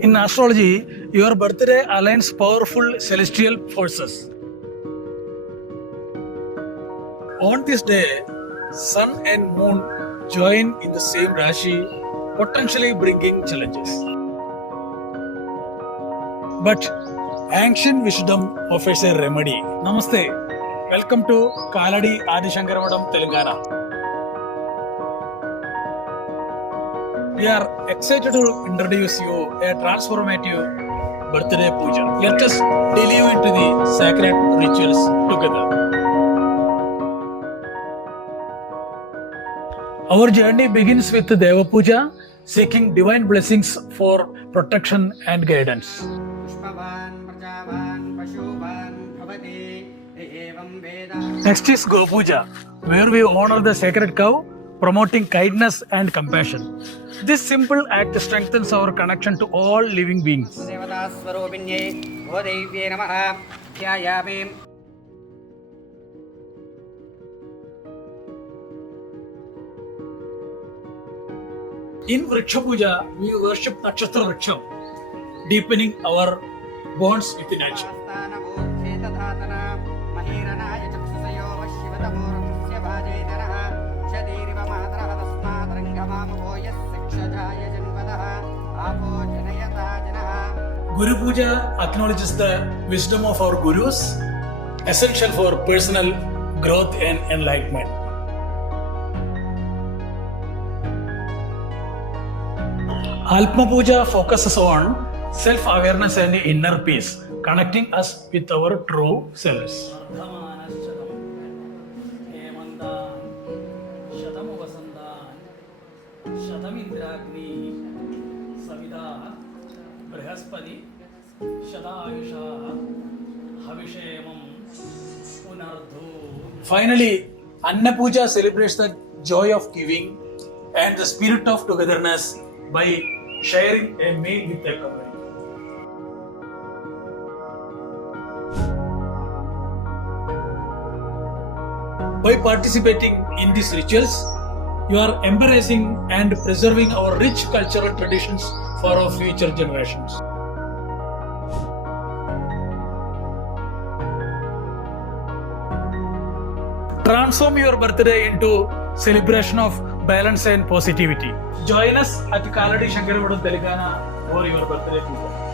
In astrology, your birthday aligns powerful celestial forces. On this day, Sun and Moon join in the same Rashi, potentially bringing challenges. But ancient wisdom offers a remedy. Namaste. Welcome to Kaladi Adishankaravadam, Telangana. We are excited to introduce you a transformative birthday puja. Let us delve into the sacred rituals together. Our journey begins with Deva Puja, seeking divine blessings for protection and guidance. Next is Go Puja, where we honor the sacred cow, promoting kindness and compassion. This simple act strengthens our connection to all living beings. In Vriksha Puja, we worship Nakshatra Vriksham, deepening our bonds with nature. Guru Puja acknowledges the wisdom of our gurus, essential for personal growth and enlightenment. Alpma Puja focuses on self-awareness and inner peace, connecting us with our true selves. Finally, Anna Puja celebrates the joy of giving and the spirit of togetherness by sharing a meal with the community. By participating in these rituals, you are embracing and preserving our rich cultural traditions for our future generations. Transform your birthday into celebration of balance and positivity. Join us at Kaladi Shankaravadam, Telangana for your birthday puja.